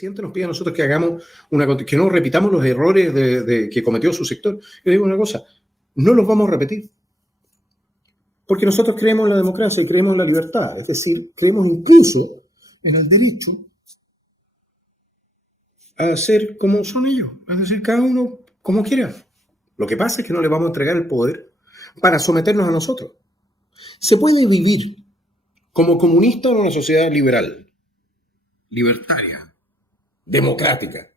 presidente nos pide a nosotros que hagamos que no repitamos los errores que cometió su sector. Yo digo una cosa, no los vamos a repetir. Porque nosotros creemos en la democracia y creemos en la libertad. Es decir, creemos incluso en el derecho a ser como son ellos. Es decir, cada uno como quiera. Lo que pasa es que no le vamos a entregar el poder para someternos a nosotros. Se puede vivir como comunista en una sociedad liberal, libertaria, democrática,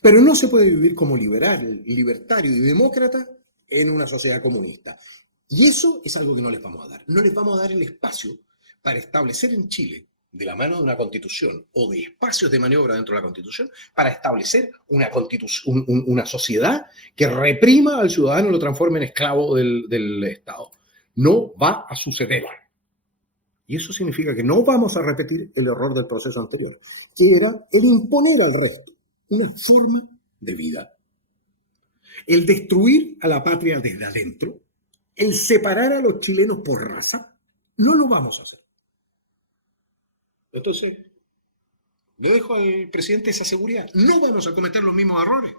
pero no se puede vivir como liberal, libertario y demócrata en una sociedad comunista. Y eso es algo que no les vamos a dar. No les vamos a dar el espacio para establecer en Chile, de la mano de una constitución o de espacios de maniobra dentro de la constitución, para establecer una sociedad que reprima al ciudadano y lo transforme en esclavo del Estado. No va a suceder. Y eso significa que no vamos a repetir el error del proceso anterior, que era el imponer al resto una forma de vida. El destruir a la patria desde adentro, el separar a los chilenos por raza, no lo vamos a hacer. Entonces, le dejo al presidente esa seguridad. No vamos a cometer los mismos errores.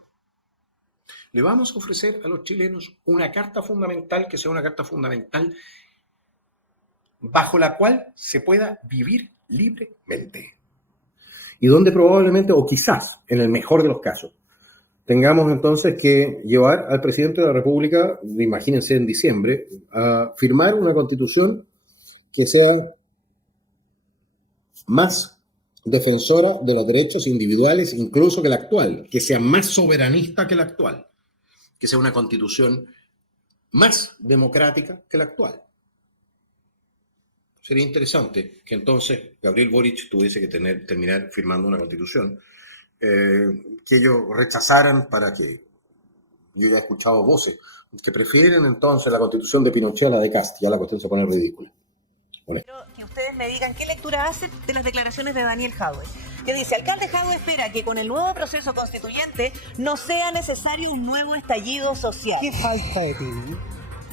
Le vamos a ofrecer a los chilenos una carta fundamental que sea una carta fundamental bajo la cual se pueda vivir libremente. Y donde probablemente, o quizás, en el mejor de los casos, tengamos entonces que llevar al presidente de la República, imagínense en diciembre, a firmar una constitución que sea más defensora de los derechos individuales, incluso que la actual, que sea más soberanista que la actual, que sea una constitución más democrática que la actual. Sería interesante que entonces Gabriel Boric tuviese que terminar firmando una constitución que ellos rechazaran para que yo ya he escuchado voces que prefieren entonces la constitución de Pinochet a la de Cast, ya la cuestión se pone ridícula. Quiero que ustedes me digan qué lectura hacen de las declaraciones de Daniel Jadwe, que dice: alcalde Jadwe espera que con el nuevo proceso constituyente no sea necesario un nuevo estallido social. ¿Qué falta de ti?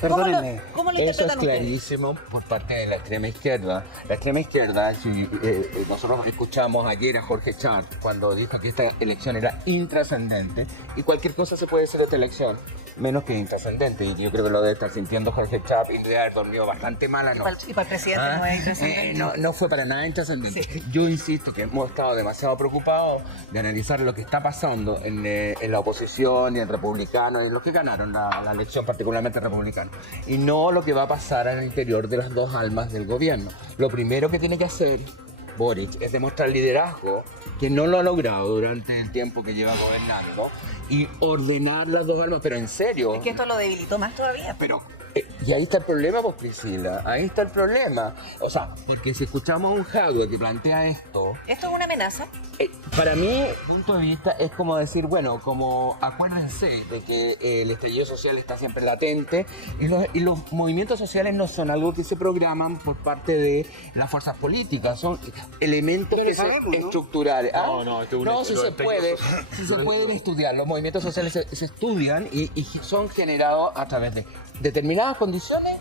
Perdónenme. ¿Cómo lo Eso es interpretan ustedes? clarísimo por parte de la extrema izquierda. La extrema izquierda, si nosotros escuchamos ayer a Jorge Char cuando dijo que esta elección era intrascendente y cualquier cosa se puede hacer de esta elección, menos que intrascendente. Y yo creo que lo debe estar sintiendo Jorge Char y debe haber dormido bastante mal anoche. Y para el presidente no es intrascendente. No fue para nada intrascendente. Sí. Yo insisto que hemos estado demasiado preocupados de analizar lo que está pasando en la oposición y en republicanos, en los que ganaron la elección, particularmente republicanos, y no lo que va a pasar al interior de las dos almas del gobierno. Lo primero que tiene que hacer Boric es demostrar liderazgo, que no lo ha logrado durante el tiempo que lleva gobernando, y ordenar las dos almas, pero en serio. Es que esto lo debilitó más todavía. Pero, y ahí está el problema, pues, Priscila, ahí está el problema. O sea, porque si escuchamos a un Jadwe que plantea esto... ¿Esto es una amenaza? Para mí, punto de vista, es como decir, bueno, como acuérdense de que el estallido social está siempre latente y los movimientos sociales no son algo que se programan por parte de las fuerzas políticas, son elementos que estructurales. No, si se pueden estudiar. Los movimientos sociales se estudian y son generados a través de determinadas condiciones,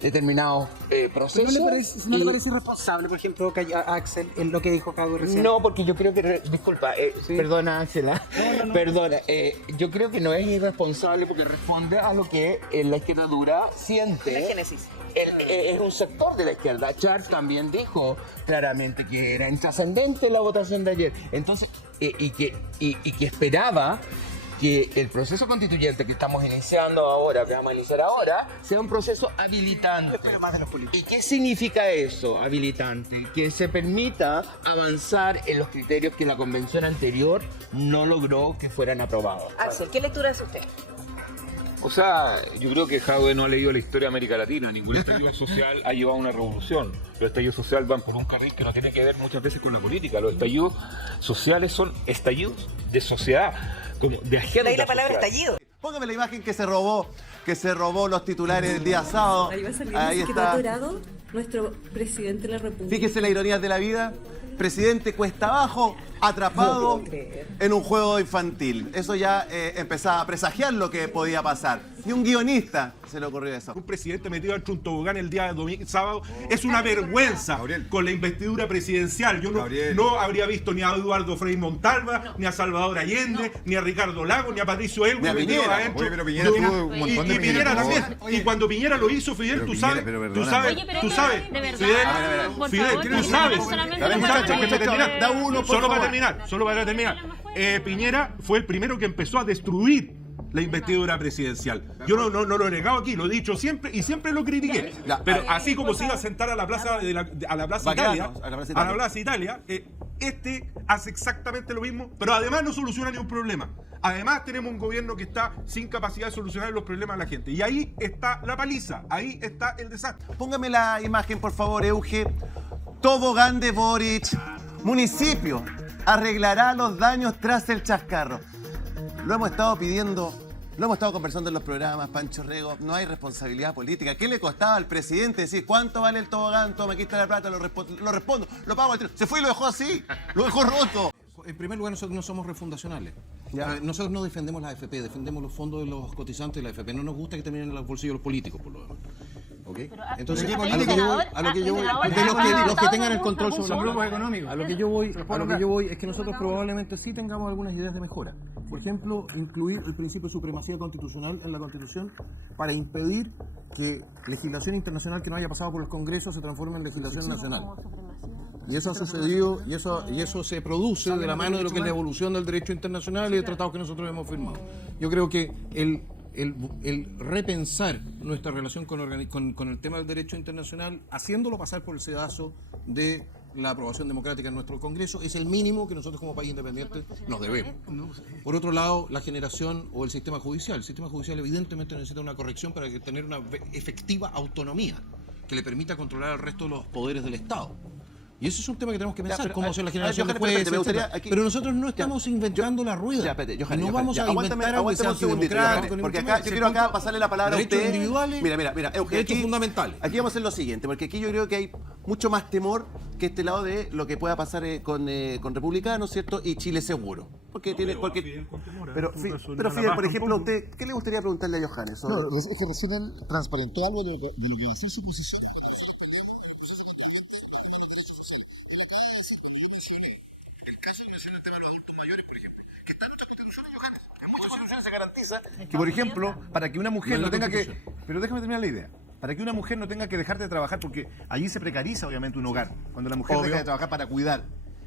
determinados procesos. ¿No le parece irresponsable, por ejemplo, que Axel, en lo que dijo Jadwe recién? No, porque yo creo que, disculpa, ¿sí? Perdona, Ángela, No. perdona, yo creo que no es irresponsable porque responde a lo que la izquierda dura siente. La génesis. Es un sector de la izquierda. Char también dijo claramente que era intrascendente la votación de ayer. Entonces, y que esperaba que el proceso constituyente que estamos iniciando ahora, que vamos a iniciar ahora, sea un proceso habilitante. Espero más de los políticos. ¿Y qué significa eso, habilitante? Que se permita avanzar en los criterios que la convención anterior no logró que fueran aprobados. Axel, ¿qué lectura hace usted? O sea, yo creo que Jadwe no ha leído la historia de América Latina. Ningún estallido social ha llevado a una revolución. Los estallidos sociales van por un carril que no tiene que ver muchas veces con la política. Los estallidos sociales son estallidos de sociedad, como de agenda. De ahí la palabra social. estallido. Póngame la imagen que se robó los titulares el día sábado. Ahí va a salir Ahí que está. va dorado nuestro presidente de la República. Fíjese la ironía de la vida. presidente cuesta abajo, atrapado en un juego infantil. Eso ya empezaba a presagiar lo que podía pasar. Y un guionista se le ocurrió eso. Un presidente metido dentro de un tobogán el día de sábado es una vergüenza. Gabriel. Con la investidura presidencial. Yo Gabriel. no habría visto ni a Eduardo Frei Montalva, ni a Salvador Allende, ni a Ricardo Lagos, ni a Patricio Elwin Ni a metido Piñera. adentro. Oye, pero Piñera tuvo un montón de y Piñera Piñera. también. Y cuando Piñera lo hizo, Fidel, Pero tú Piñera, sabes, pero tú perdona. sabes, Oye, pero tú es sabes, de verdad, Fidel, por Fidel, favor, tú que sabes. solamente Dale, no muchacho, hablamos que de- terminar. Da uno, por Solo para favor. terminar, solo para terminar. Piñera fue el primero que empezó a destruir la investidura presidencial. Yo no lo he negado aquí, lo he dicho siempre y siempre lo critiqué. Ya. Pero así como se iba a sentar a la plaza a la Plaza Baquedano, Italia, a la Plaza a Italia. la Plaza Italia, este hace exactamente lo mismo, pero además no soluciona ningún problema. Además tenemos un gobierno que está sin capacidad de solucionar los problemas de la gente. Y ahí está la paliza, ahí está el desastre. Póngame la imagen, por favor, Euge. Tobogán de Boric. Municipio arreglará los daños tras el chascarro. Lo hemos estado pidiendo, lo hemos estado conversando en los programas, Pancho Rego. No hay responsabilidad política. ¿Qué le costaba al presidente decir cuánto vale el tobogán? Toma, aquí está la plata, lo respondo, lo pago al tiro. Se fue y lo dejó así, lo dejó roto. En primer lugar, nosotros no somos refundacionales. Ya. Nosotros no defendemos la AFP, defendemos los fondos de los cotizantes de la AFP. No nos gusta que terminen en los bolsillos de los políticos, por lo demás. ¿Ok? Entonces, pero a lo que yo voy, de los que tengan el control sobre los grupos económicos. A lo que yo voy es que nosotros probablemente sí tengamos algunas ideas de mejora. Por ejemplo, incluir el principio de supremacía constitucional en la Constitución para impedir que legislación internacional que no haya pasado por los congresos se transforme en legislación nacional. Y eso ha sucedido y eso se produce de la mano de lo que es la evolución del derecho internacional y de tratados que nosotros hemos firmado. Yo creo que el repensar nuestra relación con el tema del derecho internacional, haciéndolo pasar por el sedazo de la aprobación democrática en nuestro Congreso, es el mínimo que nosotros como país independiente nos debemos. Por otro lado, la generación o el sistema judicial. El sistema judicial evidentemente necesita una corrección para tener una efectiva autonomía que le permita controlar al resto de los poderes del Estado. Y ese es un tema que tenemos que pensar, pero, cómo hacer la generación de Johannes, jueces, me gustaría etcétera. aquí- Pero nosotros no estamos inventando la rueda. Ya, espérate, Johannes, no vamos a aguántame, inventar algo que sea aguántame un segundito, antidemocrático, Johannes, ni porque mucho acá, menos. yo Se quiero acá cuenta pasarle la palabra a derechos usted. individuales, Mira, Euge, derechos fundamentales. Aquí vamos a hacer lo siguiente, porque aquí yo creo que hay mucho más temor que este lado de lo que pueda pasar con republicanos, ¿cierto? Y Chile seguro. Pero Fidel, por ejemplo, ¿usted qué le gustaría preguntarle a Johannes? sobre- No, es que recién él transparentó algo de lo que va a ser su posición. Se garantiza que, por ejemplo, para que una mujer no tenga que... Pero déjame terminar la idea. Para que una mujer no tenga que dejar de trabajar, porque allí se precariza obviamente un hogar, cuando la mujer deja de trabajar para cuidar.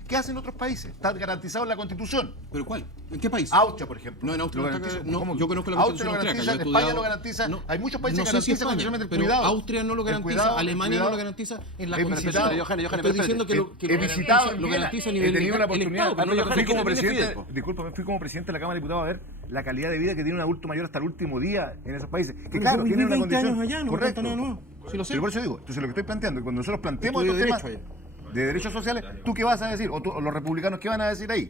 ¿Qué hacen otros países? Está garantizado en la Constitución. ¿Pero cuál? ¿En qué país? Austria, por ejemplo. No, en Austria Lo no está- garantiza. no, ¿Cómo? yo conozco la Austria Constitución lo austriaca, garantiza, yo he España estudiado- lo garantiza. No, Hay muchos países no que sé si garantizan España, precisamente el pero cuidado. Austria no lo El garantiza, cuidado, Alemania cuidado. no lo garantiza en la He Constitución. visitado, Johannes, Estoy pero diciendo que lo He visitado en lo Viena. garantiza a He nivel tenido la legal el oportunidad, Estado, pero no fui lo como garantiza presidente, Fidel. discúlpame, fui como presidente de la Cámara de Diputados a ver la calidad de vida que tiene un adulto mayor hasta el último día en esos países. Que Pero claro, yo viví tienen una 20 años condición. allá, no me Correcto. cuenta nada nuevo. Sí lo sé. Pero por eso digo, entonces lo que estoy planteando es que cuando nosotros planteemos Estudio estos temas derecho de derechos sociales, ¿tú qué vas a decir? O los republicanos, ¿qué van a decir ahí?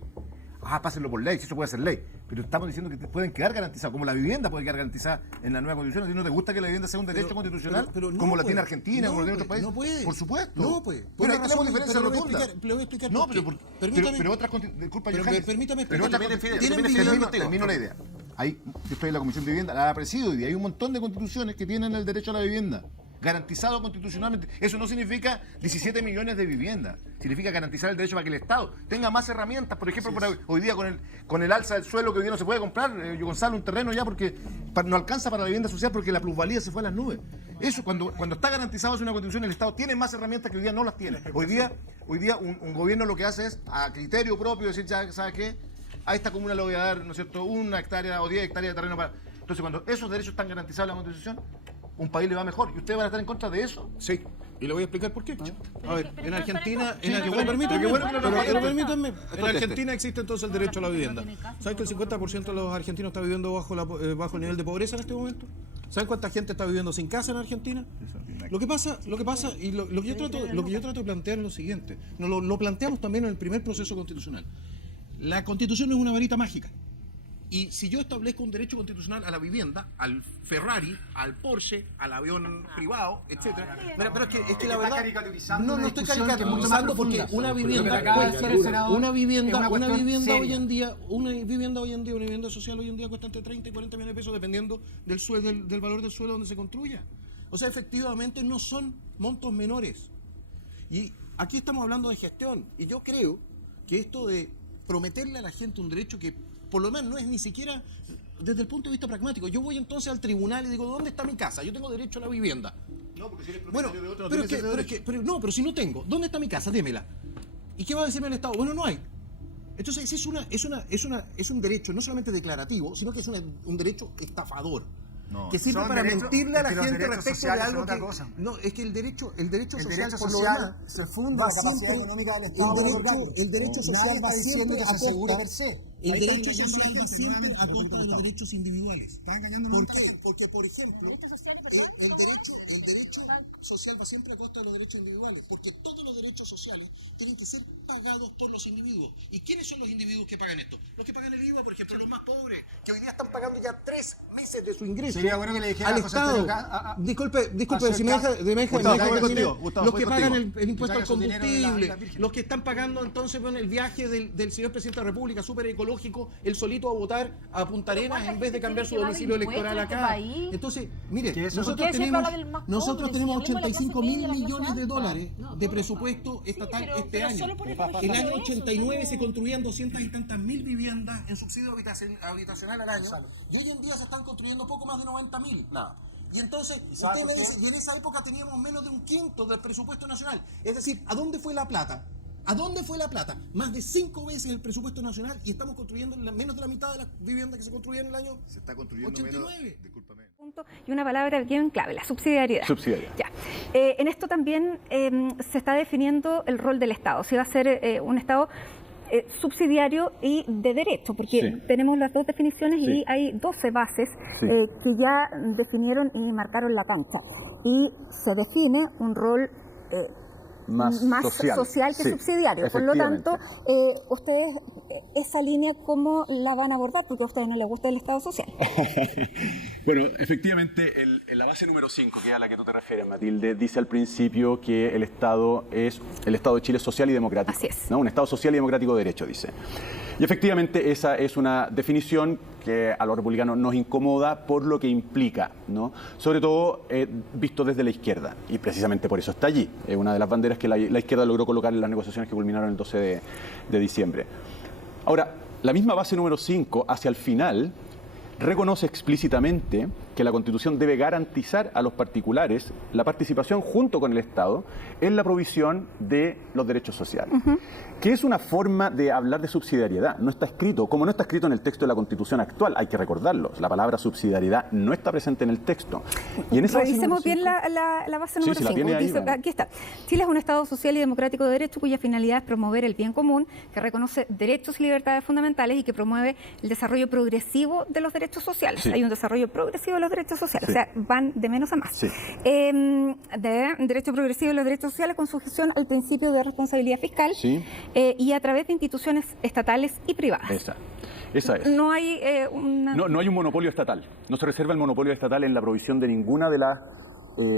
Ah, pásenlo por ley, si eso puede ser ley. Pero estamos diciendo que pueden quedar garantizados, como la vivienda puede quedar garantizada en la nueva constitución. ¿A ti no te gusta que la vivienda sea un derecho constitucional? pero no como la puede. tiene Argentina, No como la tiene otros puede, países. no puede. Por supuesto. No puede. Pero ahí Por tenemos razón, diferencias pero le voy a rotundas. explicar- le voy a explicar No, por qué. pero otras disculpa, Pero Johannes. permítame Pero explicar. otras- Fidel, Tienen termino vivienda- contigo. termino la idea. Ahí, yo estoy en la Comisión de Vivienda, la ha presido hoy día. Hay un montón de constituciones que tienen el derecho a la vivienda. Garantizado constitucionalmente. Eso no significa 17 millones de viviendas. Significa garantizar el derecho para que el Estado tenga más herramientas. Por ejemplo, hoy día con el alza del suelo que hoy día no se puede comprar, Gonzalo, un terreno ya porque no alcanza para la vivienda social porque la plusvalía se fue a las nubes. Eso, cuando está garantizado es una constitución, el Estado tiene más herramientas que hoy día no las tiene. Hoy día un gobierno lo que hace es, a criterio propio, decir, ya, ¿sabes qué? A esta comuna le voy a dar, ¿no es cierto?, 1 hectárea o 10 hectáreas de terreno para... Entonces, cuando esos derechos están garantizados en la Constitución, un país le va mejor. ¿Y ustedes van a estar en contra de eso? Sí, y le voy a explicar por qué. A ver, en Argentina, permítanme, en Argentina existe entonces el derecho a la vivienda. ¿Saben que el 50% de los argentinos está viviendo bajo el nivel de pobreza en este momento? ¿Saben cuánta gente está viviendo sin casa en Argentina? Lo que pasa, y lo que yo trato de plantear es lo siguiente. Lo planteamos también en el primer proceso constitucional. La Constitución es una varita mágica. Y si yo establezco un derecho constitucional a la vivienda, al Ferrari, al Porsche, al avión privado, etcétera. Mira, pero es que la verdad no estoy caricaturizando porque una vivienda social hoy en día cuesta entre 30 y 40 millones de pesos dependiendo del suelo, del valor del suelo donde se construya. O sea, efectivamente no son montos menores. Y aquí estamos hablando de gestión. Y yo creo que esto de prometerle a la gente un derecho que por lo menos no es ni siquiera desde el punto de vista pragmático. Yo voy entonces al tribunal y digo, ¿dónde está mi casa? Yo tengo derecho a la vivienda. No, porque si eres propietario de otro, pero si no tengo, ¿dónde está mi casa? Démela. ¿Y qué va a decirme el Estado? Bueno, no hay. Entonces es un derecho no solamente declarativo, sino que es un derecho estafador. No, que sirve para mentirle a la gente respecto de algo otra que... cosa. No, es que el derecho social, por lo social demás, se funda en la capacidad económica del Estado. el derecho social va siempre que se asegure per se. El derecho social va siempre a costa de los derechos individuales. ¿Por qué? Porque, por ejemplo, el derecho social va siempre a costa de los derechos individuales. Porque todos los derechos sociales tienen que ser pagados por los individuos. ¿Y quiénes son los individuos que pagan esto? Los que pagan el IVA, por ejemplo, los más pobres, que hoy día están pagando ya 3 meses de su ingreso. Sería bueno que le dijera al a José Estado. Antonio Disculpe, si me deja contigo, Gustavo, los que pagan el impuesto Saca al su dinero de la combustible, Virgen. los que están pagando entonces bueno, el viaje del señor presidente de la República, súper ecológico, el solito a votar a Punta Arenas en vez de cambiar su domicilio electoral acá. Entonces, mire, nosotros tenemos 85 mil millones de dólares de presupuesto estatal este año. El año 89 se construían 200 y tantas mil viviendas en subsidio habitacional al año, y hoy en día se están construyendo poco más de 90.000. Y entonces, usted me dice, y en esa época teníamos menos de un quinto del presupuesto nacional. Es decir, ¿a dónde fue la plata? ¿A dónde fue la plata? Más de 5 veces el presupuesto nacional y estamos construyendo menos de la mitad de las viviendas que se construían en el año Se está construyendo 89. menos. Discúlpame. Y una palabra bien clave, la subsidiariedad. Ya. En esto también se está definiendo el rol del Estado. Si va a ser un Estado subsidiario y de derecho, porque tenemos las dos definiciones y hay 12 bases que ya definieron y marcaron la cancha. Y se define un rol más social que subsidiario. Por lo tanto, ustedes esa línea, ¿cómo la van a abordar? Porque a ustedes no les gusta el Estado social. Bueno, efectivamente, la base número 5, que es a la que tú te refieres, Matilde, dice al principio que el Estado de Chile es social y democrático. Así es. ¿No? Un Estado social y democrático de derecho, dice. Y efectivamente esa es una definición que a los republicanos nos incomoda por lo que implica, ¿no? Sobre todo visto desde la izquierda, y precisamente por eso está allí. Es una de las banderas que la izquierda logró colocar en las negociaciones que culminaron el 12 de diciembre. Ahora, la misma base número 5, hacia el final, reconoce explícitamente que la Constitución debe garantizar a los particulares la participación junto con el Estado en la provisión de los derechos sociales. Que es una forma de hablar de subsidiariedad. No está escrito, como no está escrito en el texto de la Constitución actual, hay que recordarlo. La palabra subsidiariedad no está presente en el texto. Y en esa revisemos bien la base número 5. Aquí está. Chile es un Estado social y democrático de derecho cuya finalidad es promover el bien común, que reconoce derechos y libertades fundamentales y que promueve el desarrollo progresivo de los derechos sociales. Hay un desarrollo progresivo de los derechos sociales, o sea, van de menos a más. De derecho progresivo de los derechos sociales con sujeción al principio de responsabilidad fiscal y a través de instituciones estatales y privadas. Esa es. No hay no hay un monopolio estatal. No se reserva el monopolio estatal en la provisión de ninguna de las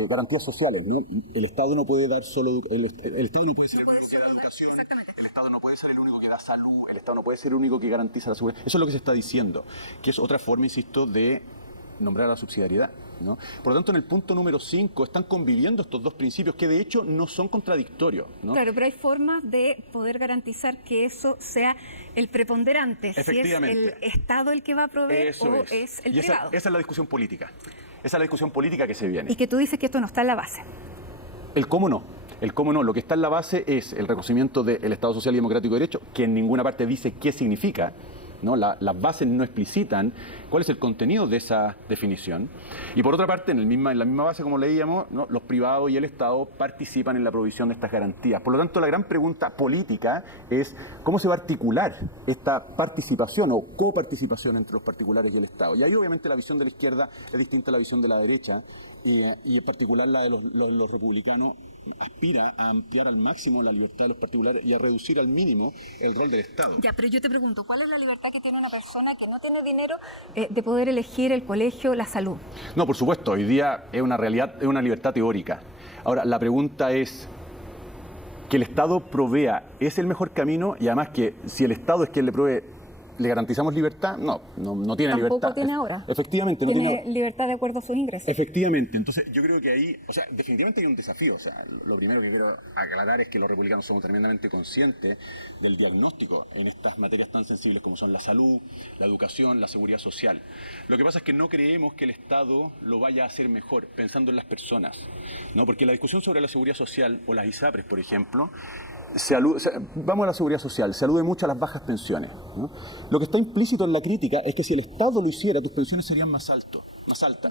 garantías sociales, ¿no? El Estado no puede dar solo el Estado no puede ser el único que da educación, el Estado no puede ser el único que da salud, el Estado no puede ser el único que garantiza la seguridad. Eso es lo que se está diciendo, que es otra forma, insisto, de nombrar la subsidiariedad, ¿no? Por lo tanto, en el punto número 5 están conviviendo estos dos principios que de hecho no son contradictorios, ¿no? Claro, pero hay formas de poder garantizar que eso sea el preponderante, si es el Estado el que va a proveer o es el privado. Esa es la discusión política. Esa es la discusión política que se viene. Y que tú dices que esto no está en la base. El cómo no. Lo que está en la base es el reconocimiento del Estado Social y Democrático de Derecho, que en ninguna parte dice qué significa, ¿no? Las bases no explicitan cuál es el contenido de esa definición. Y por otra parte, en la misma base, como leíamos, ¿no? Los privados y el Estado participan en la provisión de estas garantías. Por lo tanto, la gran pregunta política es cómo se va a articular esta participación o coparticipación entre los particulares y el Estado. Y ahí obviamente la visión de la izquierda es distinta a la visión de la derecha y en particular la de los republicanos aspira a ampliar al máximo la libertad de los particulares y a reducir al mínimo el rol del Estado. Ya, pero yo te pregunto, ¿cuál es la libertad que tiene una persona que no tiene dinero de poder elegir el colegio, la salud? No, por supuesto, hoy día es una realidad, es una libertad teórica. Ahora, la pregunta es, ¿que el Estado provea es el mejor camino? Y además que si el Estado es quien le provee, ¿le garantizamos libertad? No tiene libertad. Tampoco tiene ahora. Efectivamente, no tiene libertad de acuerdo a sus ingresos. Efectivamente, entonces yo creo que ahí, o sea, definitivamente hay un desafío. O sea, lo primero que quiero aclarar es que los republicanos somos tremendamente conscientes del diagnóstico en estas materias tan sensibles como son la salud, la educación, la seguridad social. Lo que pasa es que no creemos que el Estado lo vaya a hacer mejor, pensando en las personas, ¿no? Porque la discusión sobre la seguridad social o las ISAPRES, por ejemplo, vamos a la seguridad social, se alude mucho a las bajas pensiones, ¿no? Lo que está implícito en la crítica es que si el Estado lo hiciera, tus pensiones serían más altas.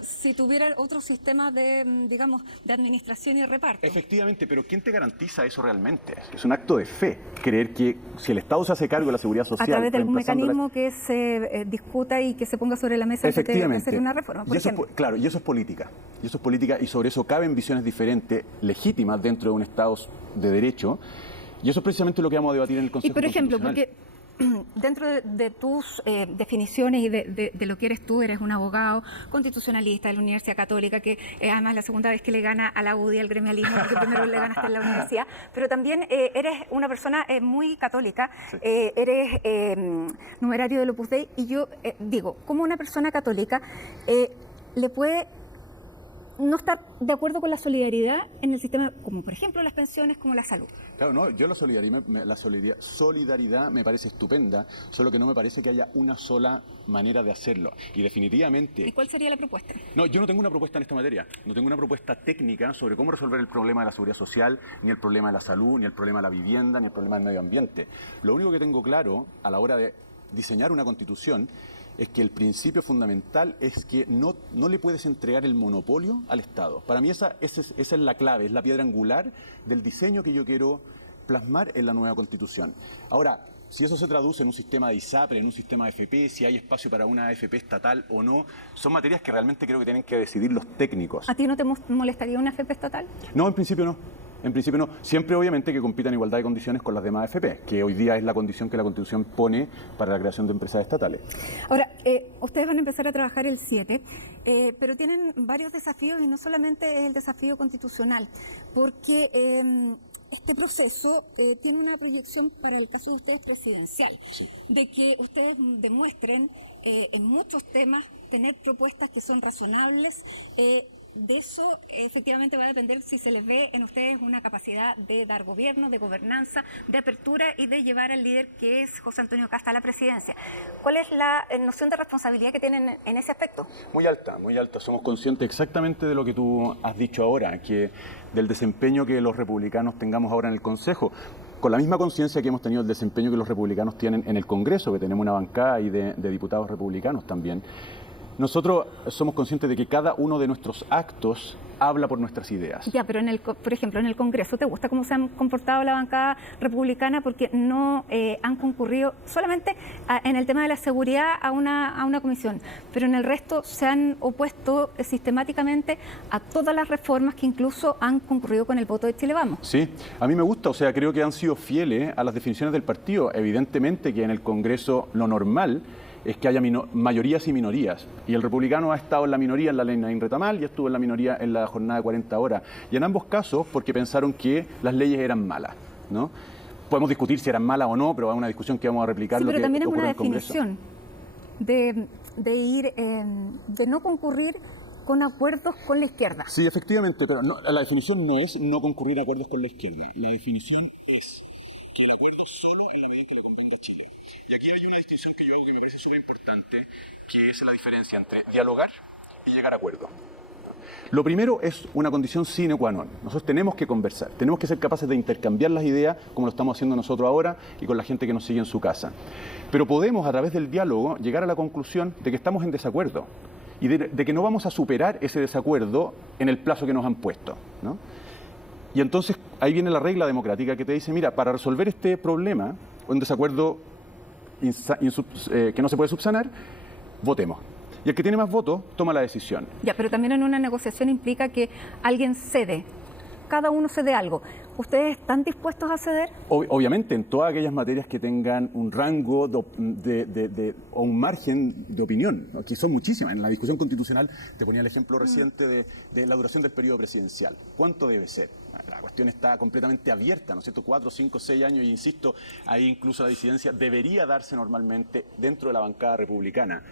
Si tuviera otro sistema de, digamos, de administración y reparto. Efectivamente, pero ¿quién te garantiza eso realmente? Es un acto de fe, creer que si el Estado se hace cargo de la seguridad social... A través de algún mecanismo que se discuta y que se ponga sobre la mesa antes de hacer una reforma, por ejemplo. Claro, y eso es política. Y sobre eso caben visiones diferentes, legítimas dentro de un Estado de derecho. Y eso es precisamente lo que vamos a debatir en el Consejo Constitucional. Y por ejemplo, porque dentro de tus definiciones y de lo que eres tú, eres un abogado constitucionalista de la Universidad Católica, que además la segunda vez que le gana a la UDI, al gremialismo, porque primero le ganaste en la universidad, pero también eres una persona muy católica, sí. Eres numerario del Opus Dei, y yo digo, como una persona católica le puede no estar de acuerdo con la solidaridad en el sistema, como por ejemplo las pensiones, como la salud. Claro, no, yo la solidaridad me parece estupenda, solo que no me parece que haya una sola manera de hacerlo. Y definitivamente... ¿Y cuál sería la propuesta? No, yo no tengo una propuesta en esta materia. No tengo una propuesta técnica sobre cómo resolver el problema de la seguridad social, ni el problema de la salud, ni el problema de la vivienda, ni el problema del medio ambiente. Lo único que tengo claro a la hora de diseñar una constitución es que el principio fundamental es que no le puedes entregar el monopolio al Estado. Para mí esa es la clave, es la piedra angular del diseño que yo quiero plasmar en la nueva Constitución. Ahora, si eso se traduce en un sistema de ISAPRE, en un sistema de AFP, si hay espacio para una AFP estatal o no, son materias que realmente creo que tienen que decidir los técnicos. ¿A ti no te molestaría una AFP estatal? No, en principio no. En principio no. Siempre obviamente que compitan en igualdad de condiciones con las demás AFP, que hoy día es la condición que la Constitución pone para la creación de empresas estatales. Ahora, ustedes van a empezar a trabajar el 7, pero tienen varios desafíos y no solamente es el desafío constitucional, porque este proceso tiene una proyección para el caso de ustedes presidencial, sí, de que ustedes demuestren en muchos temas tener propuestas que son razonables. De eso efectivamente va a depender si se les ve en ustedes una capacidad de dar gobierno, de gobernanza, de apertura y de llevar al líder que es José Antonio Kast a la presidencia. ¿Cuál es la noción de responsabilidad que tienen en ese aspecto? Muy alta, muy alta. Somos conscientes exactamente de lo que tú has dicho ahora, que del desempeño que los republicanos tengamos ahora en el Consejo, con la misma conciencia que hemos tenido el desempeño que los republicanos tienen en el Congreso, que tenemos una bancada y de diputados republicanos también. Nosotros somos conscientes de que cada uno de nuestros actos habla por nuestras ideas. Ya, pero por ejemplo, en el Congreso, ¿te gusta cómo se han comportado la bancada republicana? Porque no han concurrido solamente en el tema de la seguridad a una comisión, pero en el resto se han opuesto sistemáticamente a todas las reformas que incluso han concurrido con el voto de Chile Vamos. Sí, a mí me gusta, o sea, creo que han sido fieles a las definiciones del partido. Evidentemente que en el Congreso lo normal es que haya mayorías y minorías. Y el republicano ha estado en la minoría en la ley Naín Retamal y estuvo en la minoría en la jornada de 40 horas. Y en ambos casos porque pensaron que las leyes eran malas, ¿no? Podemos discutir si eran malas o no, pero es una discusión que vamos a replicar. Sí, lo pero que también es ocurre una en el Congreso. Definición de no concurrir con acuerdos con la izquierda. Sí, efectivamente, pero la definición no es no concurrir a acuerdos con la izquierda. La definición es que el acuerdo solo en la medida que le convenga a Chile. Y aquí hay una distinción que yo hago que me parece súper importante, que es la diferencia entre dialogar y llegar a acuerdo. Lo primero es una condición sine qua non. Nosotros tenemos que conversar, tenemos que ser capaces de intercambiar las ideas como lo estamos haciendo nosotros ahora y con la gente que nos sigue en su casa. Pero podemos, a través del diálogo, llegar a la conclusión de que estamos en desacuerdo y de que no vamos a superar ese desacuerdo en el plazo que nos han puesto, ¿no? Y entonces ahí viene la regla democrática que te dice, mira, para resolver este problema, un desacuerdo que no se puede subsanar, votemos. Y el que tiene más votos toma la decisión. Ya, pero también en una negociación implica que alguien cede. cada uno cede algo. ¿Ustedes están dispuestos a ceder? Obviamente, en todas aquellas materias que tengan un rango o un margen de opinión, ¿no? Que son muchísimas. En la discusión constitucional te ponía el ejemplo reciente de la duración del periodo presidencial. ¿Cuánto debe ser? La cuestión está completamente abierta, ¿no es cierto? 4, 5, 6 años, y insisto, ahí incluso la disidencia debería darse normalmente dentro de la bancada republicana.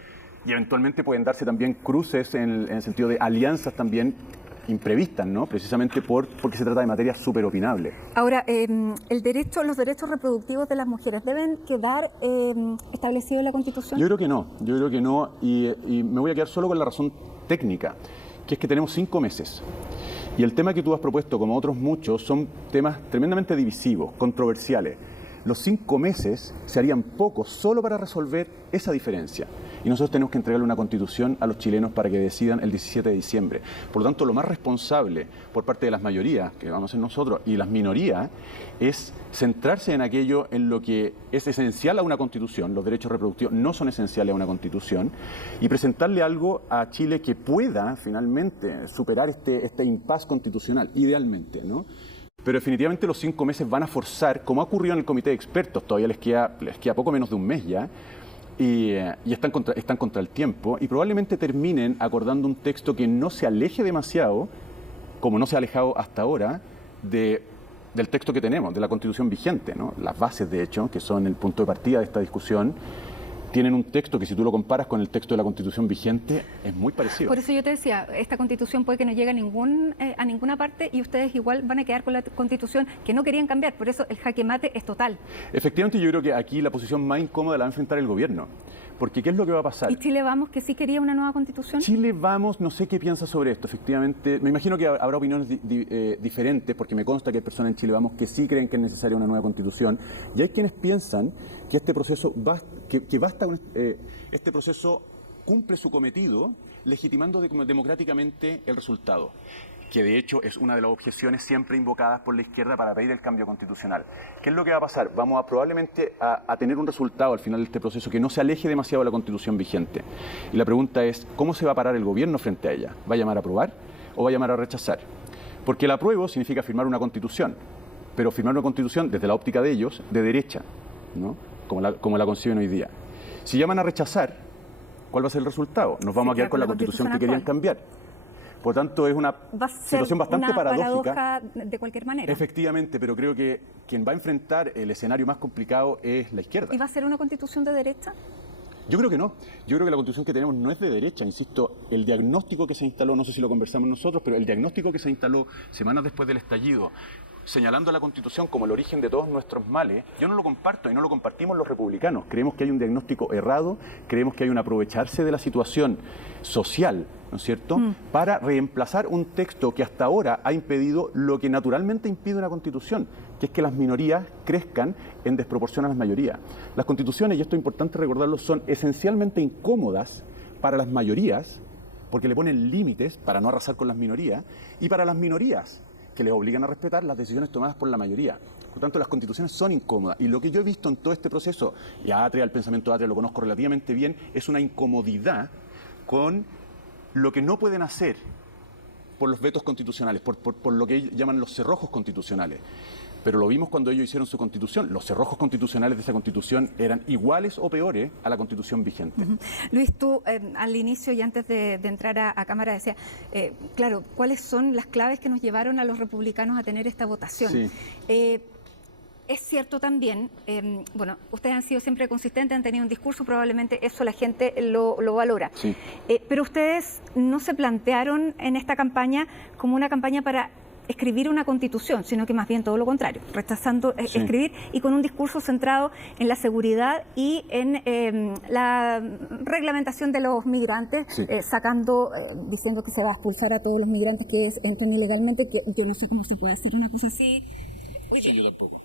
Y eventualmente pueden darse también cruces en el sentido de alianzas también imprevistas, ¿no? Precisamente porque se trata de materia súper opinable. Ahora, los derechos reproductivos de las mujeres, ¿deben quedar establecidos en la Constitución? Yo creo que no, y me voy a quedar solo con la razón técnica, que es que tenemos 5 meses. Y el tema que tú has propuesto, como otros muchos, son temas tremendamente divisivos, controversiales. Los 5 meses se harían poco solo para resolver esa diferencia. Y nosotros tenemos que entregarle una constitución a los chilenos para que decidan el 17 de diciembre. Por lo tanto, lo más responsable por parte de las mayorías, que vamos a ser nosotros, y las minorías, es centrarse en aquello en lo que es esencial a una constitución. Los derechos reproductivos no son esenciales a una constitución. Y presentarle algo a Chile que pueda finalmente superar este impasse constitucional, idealmente, ¿no? Pero definitivamente los 5 meses van a forzar, como ha ocurrido en el comité de expertos, todavía les queda poco menos de un mes ya, y están contra el tiempo, y probablemente terminen acordando un texto que no se aleje demasiado, como no se ha alejado hasta ahora, del texto que tenemos, de la Constitución vigente, ¿no? Las bases, de hecho, que son el punto de partida de esta discusión, tienen un texto que, si tú lo comparas con el texto de la Constitución vigente, es muy parecido. Por eso yo te decía, esta Constitución puede que no llegue a ninguna parte, y ustedes igual van a quedar con la Constitución que no querían cambiar. Por eso el jaque mate es total. Efectivamente, yo creo que aquí la posición más incómoda la va a enfrentar el gobierno. Porque ¿qué es lo que va a pasar? ¿Y Chile Vamos, que sí quería una nueva Constitución? Chile Vamos, no sé qué piensa sobre esto, efectivamente. Me imagino que habrá opiniones diferentes, porque me consta que hay personas en Chile Vamos que sí creen que es necesaria una nueva Constitución. Y hay quienes piensan que este proceso este proceso cumple su cometido legitimando democráticamente el resultado, que de hecho es una de las objeciones siempre invocadas por la izquierda para pedir el cambio constitucional. ¿Qué es lo que va a pasar? Vamos a probablemente a tener un resultado al final de este proceso que no se aleje demasiado de la Constitución vigente. Y la pregunta es, ¿cómo se va a parar el gobierno frente a ella? ¿Va a llamar a aprobar o va a llamar a rechazar? Porque el apruebo significa firmar una Constitución, pero firmar una Constitución desde la óptica de ellos, de derecha, ¿no? Como la conciben hoy día. Si llaman a rechazar, ¿cuál va a ser el resultado? Nos vamos a quedar con la Constitución que querían cambiar. Por tanto, es una situación bastante paradójica. Paradoja de cualquier manera. Efectivamente, pero creo que quien va a enfrentar el escenario más complicado es la izquierda. ¿Y va a ser una Constitución de derecha? Yo creo que no. Yo creo que la Constitución que tenemos no es de derecha. Insisto, el diagnóstico que se instaló, no sé si lo conversamos nosotros, pero el diagnóstico que se instaló semanas después del estallido, señalando a la Constitución como el origen de todos nuestros males, yo no lo comparto y no lo compartimos los republicanos. Creemos que hay un diagnóstico errado, creemos que hay un aprovecharse de la situación social, ¿no es cierto?, para reemplazar un texto que hasta ahora ha impedido lo que naturalmente impide una Constitución, que es que las minorías crezcan en desproporción a las mayorías. Las constituciones, y esto es importante recordarlo, son esencialmente incómodas para las mayorías, porque le ponen límites para no arrasar con las minorías, y para las minorías, que les obligan a respetar las decisiones tomadas por la mayoría. Por tanto, las constituciones son incómodas. Y lo que yo he visto en todo este proceso, y a Atria, el pensamiento de Atria lo conozco relativamente bien, es una incomodidad con lo que no pueden hacer por los vetos constitucionales, por lo que llaman los cerrojos constitucionales. Pero lo vimos cuando ellos hicieron su constitución. Los cerrojos constitucionales de esa constitución eran iguales o peores a la constitución vigente. Luis, tú al inicio y antes de entrar a cámara decía, claro, ¿cuáles son las claves que nos llevaron a los republicanos a tener esta votación? Sí. Es cierto también, bueno, ustedes han sido siempre consistentes, han tenido un discurso, probablemente eso la gente lo valora. Sí. Pero ustedes no se plantearon en esta campaña como una campaña para escribir una constitución, sino que más bien todo lo contrario, rechazando escribir y con un discurso centrado en la seguridad y en la reglamentación de los migrantes, diciendo que se va a expulsar a todos los migrantes que entren ilegalmente, que yo no sé cómo se puede hacer una cosa así. Sí, yo tampoco.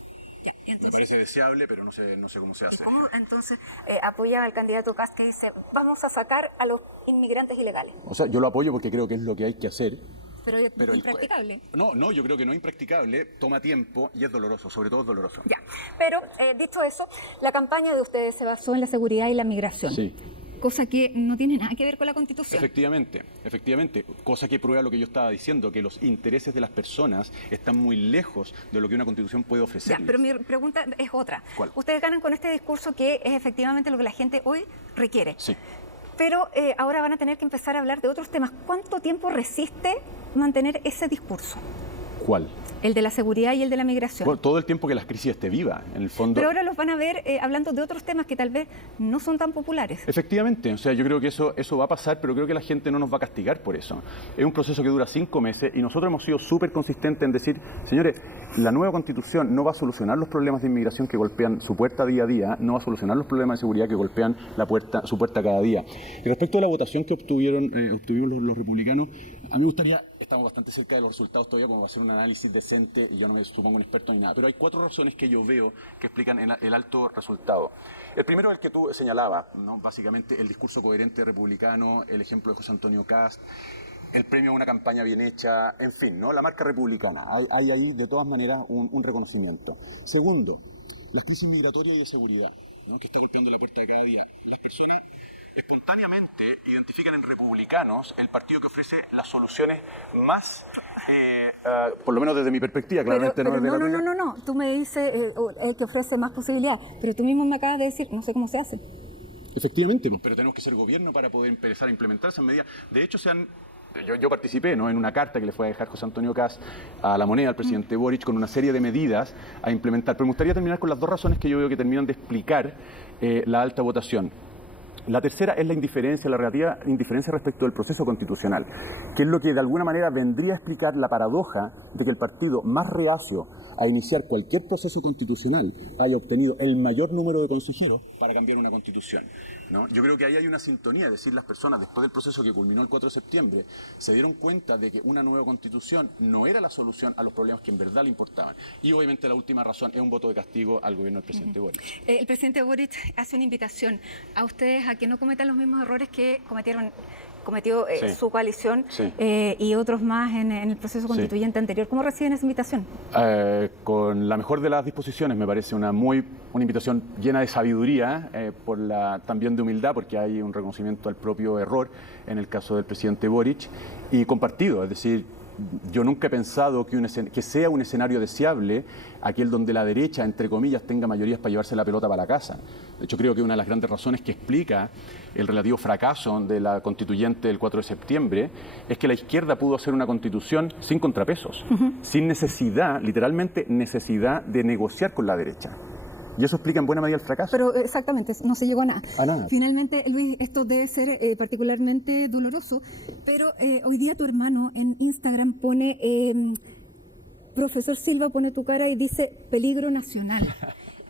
Me parece deseable, pero no sé cómo se hace. ¿Y cómo entonces apoya al candidato Kast que dice, vamos a sacar a los inmigrantes ilegales? O sea, yo lo apoyo porque creo que es lo que hay que hacer. Pero es impracticable. No, yo creo que no es impracticable, toma tiempo y es doloroso, sobre todo es doloroso. Ya, pero dicho eso, la campaña de ustedes se basó en la seguridad y la migración. Sí. cosa que no tiene nada que ver con la Constitución. Efectivamente, cosa que prueba lo que yo estaba diciendo, que los intereses de las personas están muy lejos de lo que una Constitución puede ofrecer. Ya, pero mi pregunta es otra. ¿Cuál? Ustedes ganan con este discurso que es efectivamente lo que la gente hoy requiere. Sí. Pero ahora van a tener que empezar a hablar de otros temas. ¿Cuánto tiempo resiste mantener ese discurso? ¿Cuál? El de la seguridad y el de la migración. Bueno, todo el tiempo que la crisis esté viva, en el fondo. Pero ahora los van a ver hablando de otros temas que tal vez no son tan populares. Efectivamente, o sea, yo creo que eso va a pasar, pero creo que la gente no nos va a castigar por eso. Es un proceso que dura 5 meses y nosotros hemos sido súper consistentes en decir, señores, la nueva Constitución no va a solucionar los problemas de inmigración que golpean su puerta día a día, no va a solucionar los problemas de seguridad que golpean su puerta cada día. Y respecto a la votación que obtuvimos los republicanos, a mí me gustaría, estamos bastante cerca de los resultados todavía como para hacer un análisis decente y yo no me supongo un experto ni nada, pero hay 4 razones que yo veo que explican el alto resultado. El primero es el que tú señalabas, ¿no? Básicamente el discurso coherente republicano, el ejemplo de José Antonio Kast, el premio a una campaña bien hecha, en fin, ¿no? La marca republicana. Hay ahí de todas maneras un reconocimiento. Segundo, las crisis migratorias y de seguridad, ¿no? Que están golpeando la puerta de cada día. Las personas espontáneamente identifican en republicanos el partido que ofrece las soluciones más, por lo menos desde mi perspectiva, claramente pero no es de la no. Tú me dices el que ofrece más posibilidades, pero tú mismo me acabas de decir, no sé cómo se hace. Efectivamente, pero tenemos que ser gobierno para poder empezar a implementar esas medidas. De hecho, yo participé, ¿no?, en una carta que le fue a dejar José Antonio Kast a La Moneda, al presidente Boric, con una serie de medidas a implementar. Pero me gustaría terminar con las 2 razones que yo veo que terminan de explicar la alta votación. La tercera es la indiferencia, la relativa indiferencia respecto del proceso constitucional, que es lo que de alguna manera vendría a explicar la paradoja de que el partido más reacio a iniciar cualquier proceso constitucional haya obtenido el mayor número de consejeros para cambiar una constitución, ¿no? Yo creo que ahí hay una sintonía, es decir, las personas después del proceso que culminó el 4 de septiembre se dieron cuenta de que una nueva constitución no era la solución a los problemas que en verdad le importaban. Y obviamente la última razón es un voto de castigo al gobierno del presidente Boric. El presidente Boric hace una invitación a ustedes a que no cometan los mismos errores que cometió su coalición y otros más en el proceso constituyente anterior. ¿Cómo reciben esa invitación? Con la mejor de las disposiciones, me parece una invitación llena de sabiduría, también de humildad, porque hay un reconocimiento al propio error en el caso del presidente Boric, y compartido, es decir, yo nunca he pensado que sea un escenario deseable aquel donde la derecha, entre comillas, tenga mayorías para llevarse la pelota para la casa. De hecho, creo que una de las grandes razones que explica el relativo fracaso de la constituyente del 4 de septiembre es que la izquierda pudo hacer una constitución sin contrapesos, sin necesidad, literalmente necesidad de negociar con la derecha. Y eso explica en buena medida el fracaso. Pero exactamente, no se llegó a nada. A nada. Finalmente, Luis, esto debe ser particularmente doloroso, pero hoy día tu hermano en Instagram pone, profesor Silva pone tu cara y dice peligro nacional.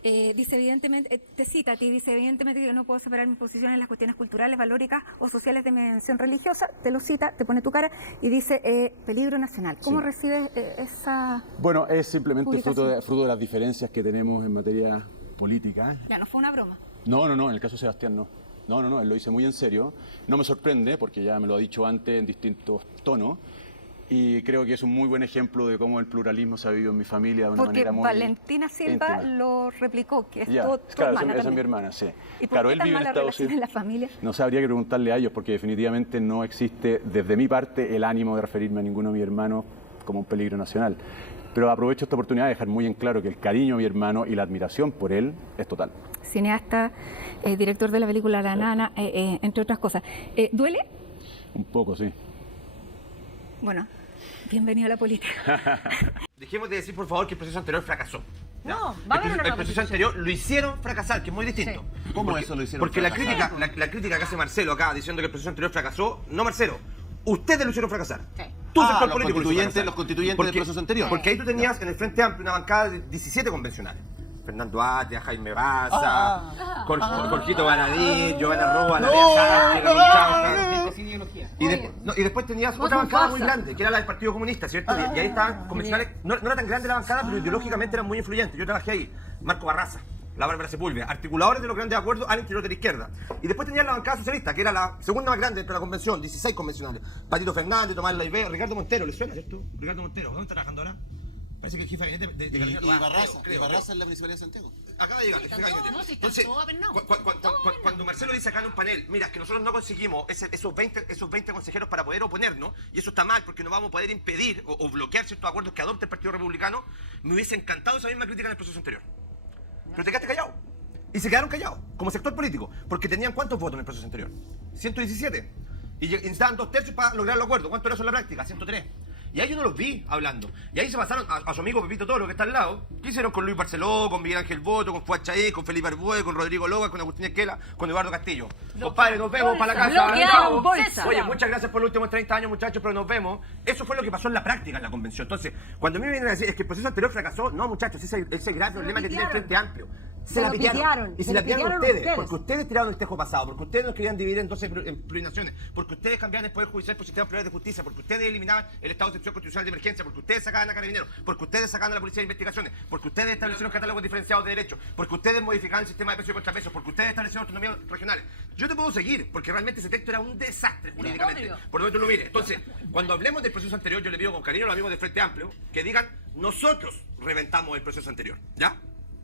Dice evidentemente, te cita a ti, dice evidentemente que no puedo separar mi posición en las cuestiones culturales, valóricas o sociales de mi dimensión religiosa, te lo cita, te pone tu cara y dice peligro nacional. ¿Cómo recibes esa? Bueno, es simplemente fruto de las diferencias que tenemos en materia política. Ya, no fue una broma. No, en el caso de Sebastián no. No, él lo dice muy en serio. No me sorprende porque ya me lo ha dicho antes en distintos tonos. Y creo que es un muy buen ejemplo de cómo el pluralismo se ha vivido en mi familia de una manera muy Valentina Silva íntima. Lo replicó, que es tu claro, hermana esa es mi hermana, sí. ¿Y por qué tan mala relación en la familia? No sé, habría que preguntarle a ellos, porque definitivamente no existe, desde mi parte, el ánimo de referirme a ninguno de mis hermanos como un peligro nacional. Pero aprovecho esta oportunidad de dejar muy en claro que el cariño a mi hermano y la admiración por él es total. Cineasta, director de la película La Nana, entre otras cosas. ¿Duele? Un poco, sí. Bueno, bienvenido a la política. Dejemos de decir, por favor, que el proceso anterior fracasó. No, va a haber una el proceso anterior lo hicieron fracasar, que es muy distinto. Sí. ¿Cómo eso lo hicieron Porque fracasar? la crítica que hace Marcelo acá, diciendo que el proceso anterior fracasó, no Marcelo, ustedes lo hicieron fracasar. Sí. Tu sector los político lo hizo fracasar. los constituyentes del proceso anterior. Porque ahí tú tenías en el Frente Amplio una bancada de 17 convencionales. Fernando Atia, Jaime Baza, Jorgito Banadí, Giovanna Roa, la y después tenías otra bancada muy grande, que era la del Partido Comunista, ¿cierto? Y ahí estaban convencionales, no era tan grande la bancada, pero ideológicamente eran muy influyentes. Yo trabajé ahí, Marco Barraza, la Bárbara Sepúlveda, articuladores de los grandes acuerdos al interior de la izquierda. Y después tenías la bancada socialista, que era la segunda más grande dentro de la convención, 16 convencionales. Patito Fernández, Tomás Laibé, Ricardo Montero, ¿le suena, cierto? Ricardo Montero, ¿dónde está trabajando ahora? Parece que el jefe de gabinete de Y Barraza en la Municipalidad de Santiago. Acaba de llegar, el jefe de gabinete. Entonces, cuando Marcelo dice acá en un panel, mira, es que nosotros no conseguimos esos 20 consejeros para poder oponernos, y eso está mal porque no vamos a poder impedir o bloquear ciertos acuerdos que adopte el Partido Republicano, me hubiese encantado esa misma crítica en el proceso anterior. Pero te quedaste callado. Y se quedaron callados, como sector político, porque tenían ¿cuántos votos en el proceso anterior? 117. Y necesitaban 2/3 para lograr el acuerdo. ¿Cuánto era eso en la práctica? 103. Y ahí yo no los vi hablando. Y ahí se pasaron a su amigo Pepito Toro, que está al lado. ¿Qué hicieron con Luis Barceló, con Miguel Ángel Boto, con Fuad Chaí, con Felipe Arbue, con Rodrigo Loga, con Agustín Esquela, con Eduardo Castillo? Compadre, nos vemos para la casa. Oye, muchas gracias por los últimos 30 años, muchachos, pero nos vemos. Eso fue lo que pasó en la práctica en la convención. Entonces, cuando a mí me vienen a decir, es que el proceso anterior fracasó, no, muchachos, ese gran problema que tiene el Frente Amplio. Se la pitearon. Y se la pitearon ustedes. Porque ustedes tiraron el tejo pasado, porque ustedes nos querían dividir en 12 plurinaciones, porque ustedes cambiaban el Poder Judicial por sistemas privados de justicia, porque ustedes eliminaban el estado de excepción constitucional de emergencia, porque ustedes sacaban a Carabineros, porque ustedes sacaban a la Policía de Investigaciones, porque ustedes establecieron catálogos diferenciados de derechos, porque ustedes modificaban el sistema de peso y contrapeso, porque ustedes establecieron autonomías regionales. Yo te puedo seguir, porque realmente ese texto era un desastre jurídicamente. Por lo que tú lo mires. Entonces, cuando hablemos del proceso anterior, yo le pido con cariño a los amigos del Frente Amplio que digan, nosotros reventamos el proceso anterior, ¿ya?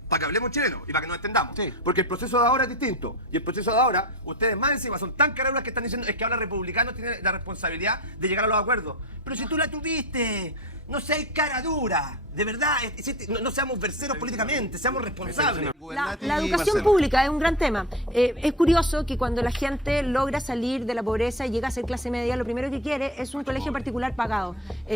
Para que hablemos chileno y para que nos entendamos. Sí. Porque el proceso de ahora es distinto. Y el proceso de ahora, ustedes más encima son tan caraduras que están diciendo es que ahora republicanos tienen la responsabilidad de llegar a los acuerdos. Pero si tú la tuviste, no seas cara dura. De verdad, no seamos verseros políticamente, seamos responsables. La educación pública es un gran tema. Es curioso que cuando la gente logra salir de la pobreza y llega a ser clase media, lo primero que quiere es un colegio particular pagado.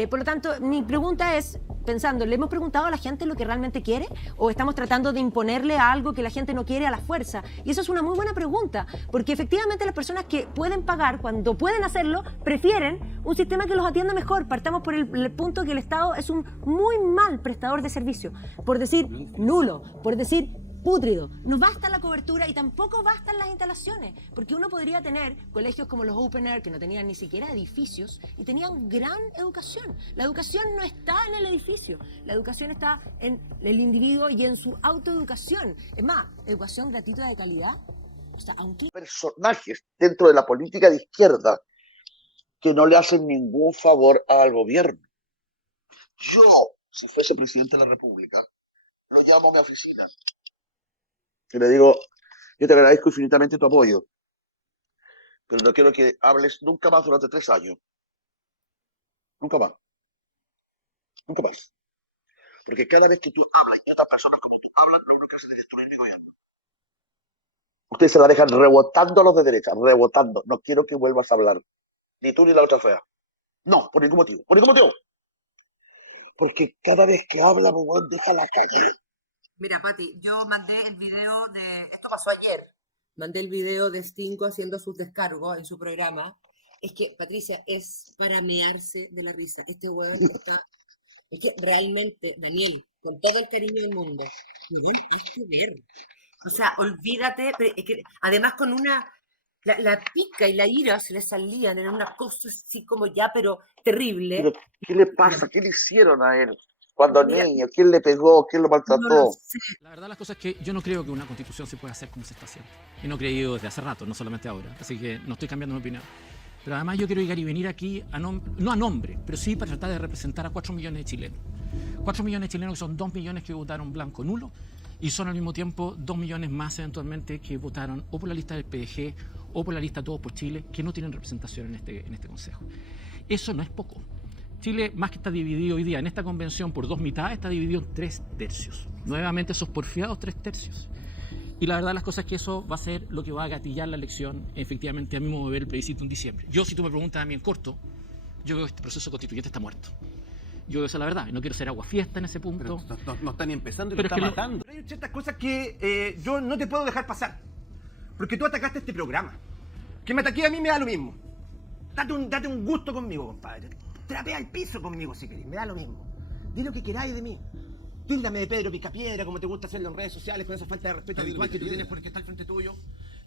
Por lo tanto, mi pregunta es, pensando, ¿le hemos preguntado a la gente lo que realmente quiere? ¿O estamos tratando de imponerle a algo que la gente no quiere a la fuerza? Y eso es una muy buena pregunta, porque efectivamente las personas que pueden pagar, cuando pueden hacerlo, prefieren un sistema que los atienda mejor. Partamos por el punto que el Estado es un muy mal prestador de servicio, por decir nulo, por decir pútrido. No basta la cobertura y tampoco bastan las instalaciones, porque uno podría tener colegios como los Open Air, que no tenían ni siquiera edificios y tenían gran educación. La educación no está en el edificio, la educación está en el individuo y en su autoeducación. Es más, educación gratuita de calidad. O sea, aunque personajes dentro de la política de izquierda que no le hacen ningún favor al gobierno. Yo, si fuese presidente de la República, lo llamo a mi oficina y le digo, yo te agradezco infinitamente tu apoyo, pero no quiero que hables nunca más durante 3 años. Nunca más. Nunca más. Porque cada vez que tú hablas y otras personas como tú hablan, lo que hacen es destruir mi gobierno. Ustedes se la dejan rebotando a los de derecha, rebotando. No quiero que vuelvas a hablar. Ni tú ni la otra fea. No, por ningún motivo. Por ningún motivo. Porque cada vez que habla, pues, deja la calle. Mira, Pati, yo mandé el video de... Esto pasó ayer. Mandé el video de Stingo haciendo sus descargos en su programa. Es que, Patricia, es para mearse de la risa. Este hueón está... Es que realmente, Daniel, con todo el cariño del mundo, miren, es que ver. O sea, olvídate, pero es que además con una... La pica y la ira se le salían, era una cosa así como ya, pero terrible. ¿Pero qué le pasa? ¿Qué le hicieron a él cuando niño? ¿Quién le pegó? ¿Quién lo maltrató? No lo sé. La verdad las cosas es que yo no creo que una constitución se pueda hacer como se está haciendo. Y no he creído desde hace rato, no solamente ahora. Así que no estoy cambiando mi opinión. Pero además yo quiero llegar y venir aquí, no a nombre, pero sí para tratar de representar a 4 millones de chilenos. 4 millones de chilenos que son 2 millones que votaron blanco nulo y son al mismo tiempo 2 millones más eventualmente que votaron o por la lista del PDG o por la lista Todos por Chile, que no tienen representación en este Consejo. Eso no es poco. Chile, más que está dividido hoy día en esta convención por 2 mitades, está dividido en 3 tercios. Nuevamente esos porfiados 3 tercios. Y la verdad las cosas es que eso va a ser lo que va a gatillar la elección, efectivamente, a mi modo de ver el plebiscito en diciembre. Yo, si tú me preguntas a mí en corto, yo veo que este proceso constituyente está muerto. Yo veo esa la verdad, y no quiero ser aguafiesta en ese punto. Pero no está ni empezando y lo está matando. Hay ciertas cosas que yo no te puedo dejar pasar. Porque tú atacaste este programa. Que me ataqué a mí me da lo mismo. Date un gusto conmigo, compadre. Trapea el piso conmigo si querés, me da lo mismo. Di lo que queráis de mí. Tíldame de Pedro Picapiedra, como te gusta hacerlo en redes sociales, con esa falta de respeto habitual que tú tienes por el que está al frente tuyo.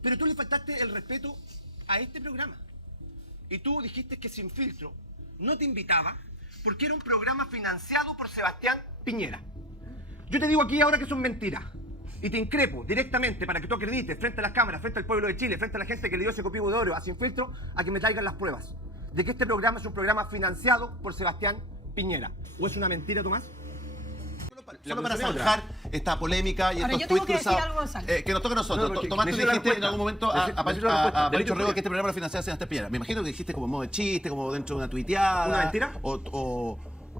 Pero tú le faltaste el respeto a este programa. Y tú dijiste que Sin Filtro no te invitaba porque era un programa financiado por Sebastián Piñera. Yo te digo aquí ahora que son mentiras. Y te increpo directamente para que tú acredites frente a las cámaras, frente al pueblo de Chile, frente a la gente que le dio ese copivo de oro a Sin Filtro, a que me traigan las pruebas de que este programa es un programa financiado por Sebastián Piñera. ¿O es una mentira, Tomás? solo para zanjar esta polémica y Ahora, estos yo tengo tweets que decir cruzados. algo, Gonzalo. Que nos toca a nosotros. No, porque Tomás, tú necesito la dijiste en respuesta. algún momento Necesito la respuesta. a Derecho Pancho Rego Rego. que este programa lo financiaba Sebastián Piñera. Me imagino que dijiste como modo de chiste, como dentro de una tuiteada. ¿Una mentira?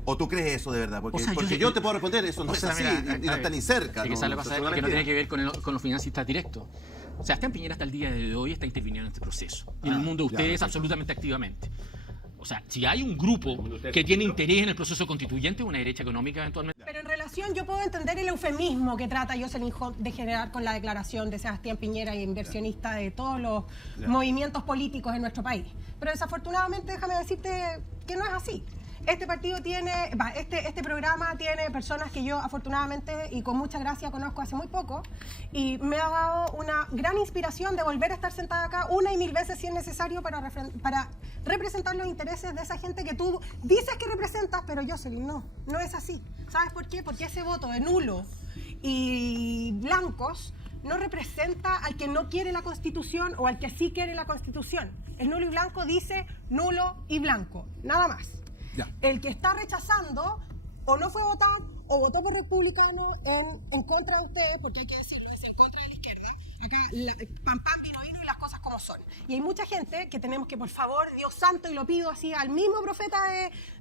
¿O tú crees eso de verdad? Porque, O sea, porque yo te puedo responder, eso no o es sea, así, mira, y no está ni cerca. Es que ¿no? ¿sabes lo que pasa? Es una Es que no mentira. tiene que ver con los financistas directos. Sebastián Piñera hasta el día de hoy está interviniendo en este proceso. Y en el mundo de ya, ustedes perfecto. absolutamente activamente. O sea, si hay un grupo que tiene interés en el proceso constituyente, una derecha económica eventualmente. Pero en relación, yo puedo entender el eufemismo que trata Jocelyn Holt de generar con la declaración de Sebastián Piñera, inversionista de todos los movimientos políticos en nuestro país. Pero desafortunadamente, déjame decirte que no es así. Este partido tiene, este programa tiene personas que yo afortunadamente y con mucha gracia conozco hace muy poco y me ha dado una gran inspiración de volver a estar sentada acá una y mil veces si es necesario para representar los intereses de esa gente que tú dices que representas, pero Jocelyn, no es así. ¿Sabes por qué? Porque ese voto de nulos y blancos no representa al que no quiere la Constitución o al que sí quiere la Constitución. El nulo y blanco dice nulo y blanco, nada más. Ya. El que está rechazando o no fue a votar o votó por republicano en contra de ustedes, porque hay que decirlo, es en contra de la izquierda. Acá pam vino y las cosas como son. Y hay mucha gente que tenemos que, por favor, Dios santo, y lo pido así al mismo profeta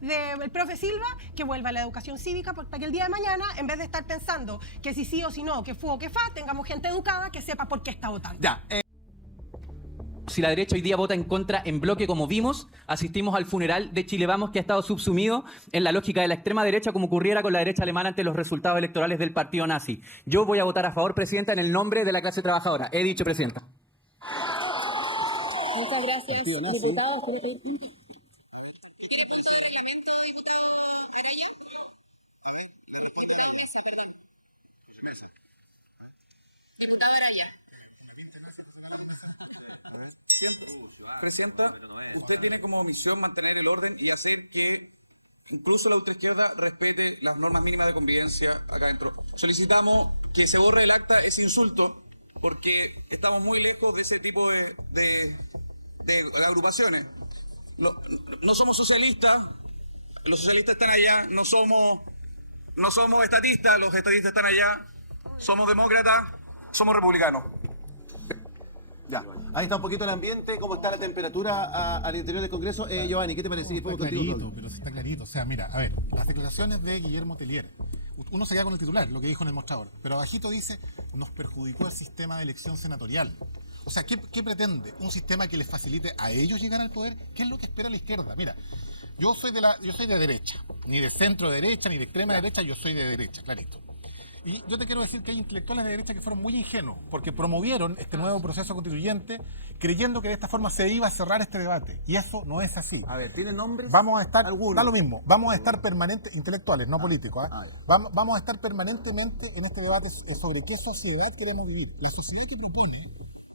del profe Silva, que vuelva a la educación cívica para que el día de mañana, en vez de estar pensando que si sí o si no, que fue o que fa, tengamos gente educada que sepa por qué está votando. Ya. Si la derecha hoy día vota en contra en bloque, como vimos, asistimos al funeral de Chile Vamos, que ha estado subsumido en la lógica de la extrema derecha, como ocurriera con la derecha alemana ante los resultados electorales del partido nazi. Yo voy a votar a favor, Presidenta, en el nombre de la clase trabajadora. He dicho, Presidenta. Muchas gracias, diputados. Presidenta, usted tiene como misión mantener el orden y hacer que incluso la ultraizquierda respete las normas mínimas de convivencia acá adentro. Solicitamos que se borre el acta ese insulto porque estamos muy lejos de ese tipo de agrupaciones. No somos socialistas, los socialistas están allá, no somos estatistas, los estatistas están allá, somos demócratas, somos republicanos. Ya. Ahí está un poquito el ambiente, cómo está la temperatura al interior del Congreso. Giovanni, ¿qué te parece? Está clarito, pero sí está clarito. O sea, mira, a ver, las declaraciones de Guillermo Tellier, uno se queda con el titular, lo que dijo en el mostrador, pero abajito dice, nos perjudicó el sistema de elección senatorial. O sea, ¿qué pretende? ¿Un sistema que les facilite a ellos llegar al poder? ¿Qué es lo que espera la izquierda? Mira, yo soy de derecha, ni de centro derecha, ni de extrema derecha, yo soy de derecha, clarito. Y yo te quiero decir que hay intelectuales de derecha que fueron muy ingenuos, porque promovieron este nuevo proceso constituyente creyendo que de esta forma se iba a cerrar este debate. Y eso no es así. A ver, ¿tiene nombres? Vamos a estar, da lo mismo, vamos a estar permanentes, intelectuales, no políticos, vamos a estar permanentemente en este debate sobre qué sociedad queremos vivir. La sociedad que propone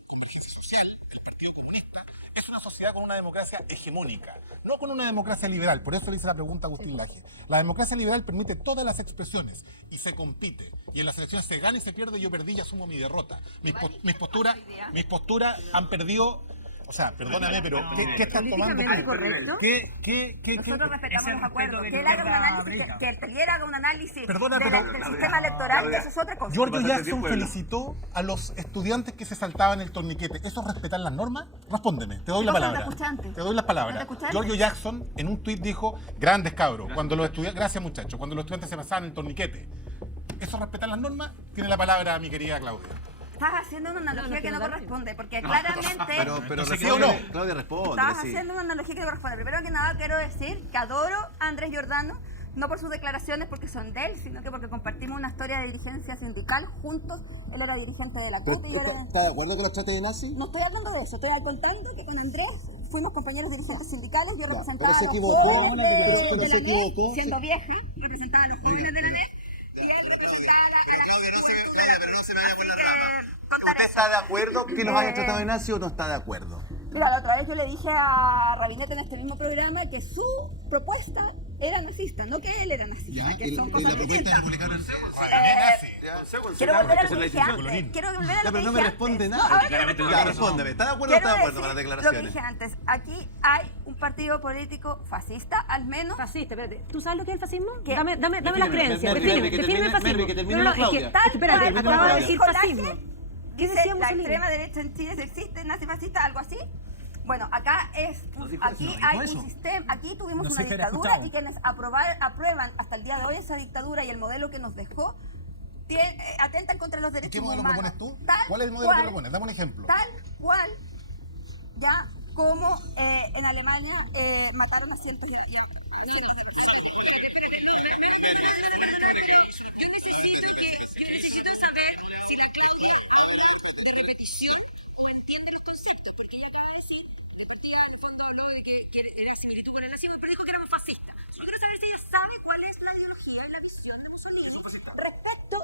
Convergencia Social, el Partido Comunista, es una sociedad con una democracia hegemónica, no con una democracia liberal. Por eso le hice la pregunta a Agustín Laje. La democracia liberal permite todas las expresiones y se compite. Y en las elecciones se gana y se pierde, yo perdí y asumo mi derrota. Mis posturas han perdido. O sea, perdóname, pero ¿qué estás tomando? Nosotros respetamos los acuerdos. Que él haga un análisis, que el Tellier haga un análisis Perdona, del sistema electoral, eso es otra cosa. Giorgio Jackson felicitó a los estudiantes que se saltaban el torniquete. ¿Eso es respetar las normas? Respóndeme, te doy la palabra. Te doy las palabras. Giorgio Jackson en un tuit dijo, grandes cabros, cuando los estudiantes, gracias muchachos, cuando los estudiantes se pasaban el torniquete. ¿Eso es respetar las normas? Tiene la palabra mi querida Claudia. Estás haciendo una analogía que no corresponde, porque claramente... Pero ¿sí o no? Claudia responde. Estás haciendo una analogía que no corresponde. Primero que nada, quiero decir que adoro a Andrés Giordano, no por sus declaraciones porque son de él, sino que porque compartimos una historia de dirigencia sindical juntos. Él era dirigente de la CUT y yo era... ¿Estás de acuerdo que los trate de nazi? No estoy hablando de eso, estoy contando que con Andrés fuimos compañeros dirigentes sindicales, yo representaba pero se a los equivocó, jóvenes pero de se la equivocó. NEC, siendo vieja, representaba a los jóvenes de la NEC, y él representaba a la Claudia, no se me vaya por la rama. ¿Usted está de acuerdo que los hayan tratado de nazi o no está de acuerdo? Mira, la otra vez yo le dije a Rabinete en este mismo programa que su propuesta era nazista, no que él era nazista, que son cosas distintas. Quiero volver a lo que dije antes. Quiero volver a lo que Pero no me dije responde antes. nada. No, Claramente ya, respóndeme. ¿Está de acuerdo o no está de acuerdo con las Lo que declaraciones? dije antes, aquí hay un partido político fascista, al menos. Fascista, espérate. ¿Tú sabes lo que es el fascismo? ¿Qué? Dame las creencias. Defíneme el fascismo. Es que tal espérate, cual, acaba de como decir dijo fascismo. Laje, ¿Qué dice decía la Mussolini? extrema derecha en Chile existe, nazifascista, algo así. Bueno, acá es, aquí hay un sistema, aquí tuvimos una dictadura y quienes aprueban hasta el día de hoy esa dictadura y el modelo que nos dejó atentan contra los derechos humanos. ¿Qué modelo propones tú? Tal ¿Cuál es el modelo cual, que propones? Dame un ejemplo. Tal cual, ya como en Alemania mataron a cientos de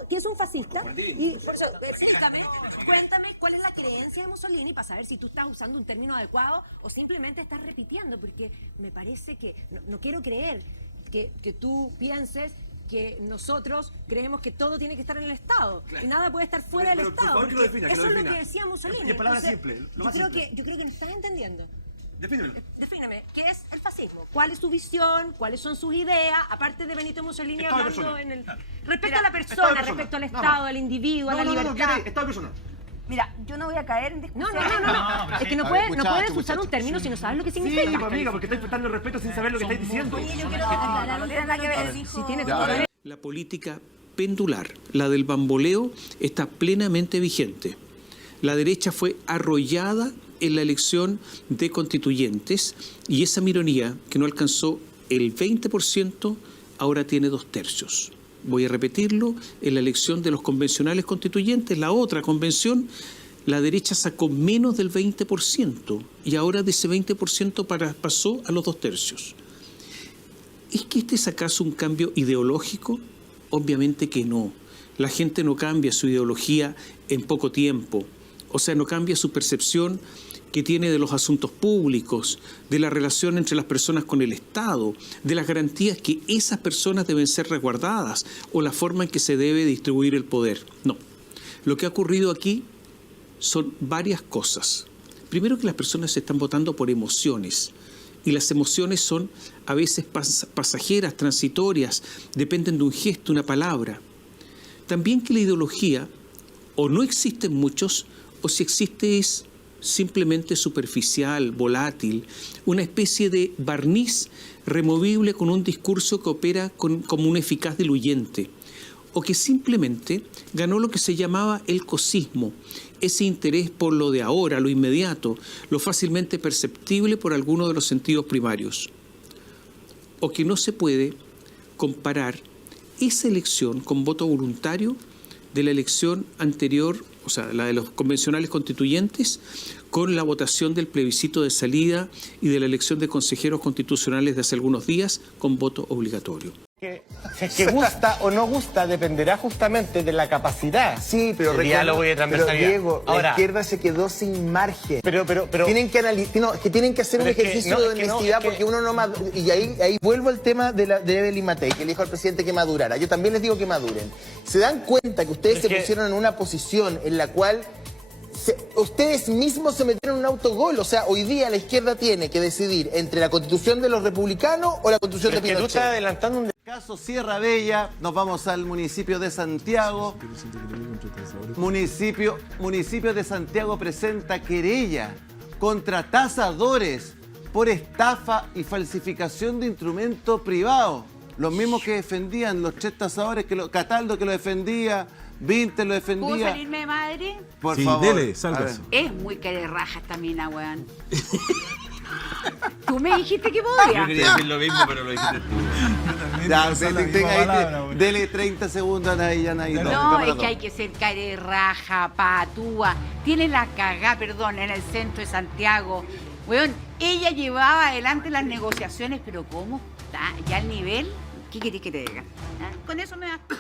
¿Qué es un fascista? Y por eso, cuéntame cuál es la creencia de Mussolini para saber si tú estás usando un término adecuado o simplemente estás repitiendo, porque me parece que no quiero creer que tú pienses que nosotros creemos que todo tiene que estar en el Estado y nada puede estar fuera del Estado. Por favor, que lo defina, Eso es lo que decía Mussolini. En palabras Entonces, simples, yo creo que no estás entendiendo. Defíneme, ¿qué es el fascismo? ¿Cuál es su visión? ¿Cuáles son sus ideas? Aparte de Benito Mussolini Estado hablando de en el... persona. Respecto a la persona, Estado de persona. respecto al No, Estado, al individuo, a la libertad. Estado personal. Mira, yo no voy a caer en discusión. No. Es que no puedes usar un término si no sabes lo que significa. Sí, amiga, porque estáis faltando el respeto sin saber lo que estáis diciendo. Oye, yo quiero aclarar, no tiene nada que ver. Si tiene todo que ver. La política pendular, la del bamboleo, está plenamente vigente. La derecha fue arrollada en la elección de constituyentes y esa minoría que no alcanzó el 20% ahora tiene 2/3. Voy a repetirlo, en la elección de los convencionales constituyentes, la otra convención, la derecha sacó menos del 20% y ahora de ese 20% pasó a los 2/3. ¿Es que este es acaso un cambio ideológico? Obviamente que no. La gente no cambia su ideología en poco tiempo. O sea, no cambia su percepción que tiene de los asuntos públicos, de la relación entre las personas con el Estado, de las garantías que esas personas deben ser resguardadas o la forma en que se debe distribuir el poder. No. Lo que ha ocurrido aquí son varias cosas. Primero, que las personas están votando por emociones. Y las emociones son a veces pasajeras, transitorias, dependen de un gesto, una palabra. También que la ideología, o no existen muchos, o si existe es simplemente superficial, volátil, una especie de barniz removible con un discurso que opera como un eficaz diluyente, o que simplemente ganó lo que se llamaba el cosismo, ese interés por lo de ahora, lo inmediato, lo fácilmente perceptible por alguno de los sentidos primarios. O que no se puede comparar esa elección con voto voluntario de la elección anterior, o sea, la de los convencionales constituyentes, con la votación del plebiscito de salida y de la elección de consejeros constitucionales de hace algunos días con voto obligatorio. Si es que gusta o no gusta dependerá justamente de la capacidad. Sí, pero de diálogo y de transversalidad. Pero Diego, ahora, la izquierda se quedó sin margen. Pero tienen que tienen que hacer un ejercicio de honestidad porque uno no madura. Y ahí vuelvo al tema de Evelyn Matei, que le dijo al presidente que madurara. Yo también les digo que maduren. ¿Se dan cuenta que ustedes se pusieron en una posición en la cual ustedes mismos se metieron en un autogol? O sea, hoy día la izquierda tiene que decidir entre la constitución de los republicanos o la constitución de Pinochet. Tú estás adelantando un Caso Sierra Bella, nos vamos al municipio de Santiago. Municipio de Santiago presenta querella contra tasadores por estafa y falsificación de instrumento privado. Los mismos que defendían, los 3 tasadores, Cataldo que lo defendía, Vinter lo defendía. ¿Puedo salirme de madre? Por favor. Dele, sálgase. Es muy raja esta mina, weón. Tú me dijiste que podía. Yo quería decir lo mismo, pero lo dijiste tú. Ya, dele 30 segundos a Anaí. No, es que hay que ser raja, patúa. Tiene la cagá, perdón, en el centro de Santiago. Weón, ella llevaba adelante las negociaciones, pero ¿cómo está? ¿Ya al nivel? ¿Qué querés que te diga? ¿Ah? Con eso me basta.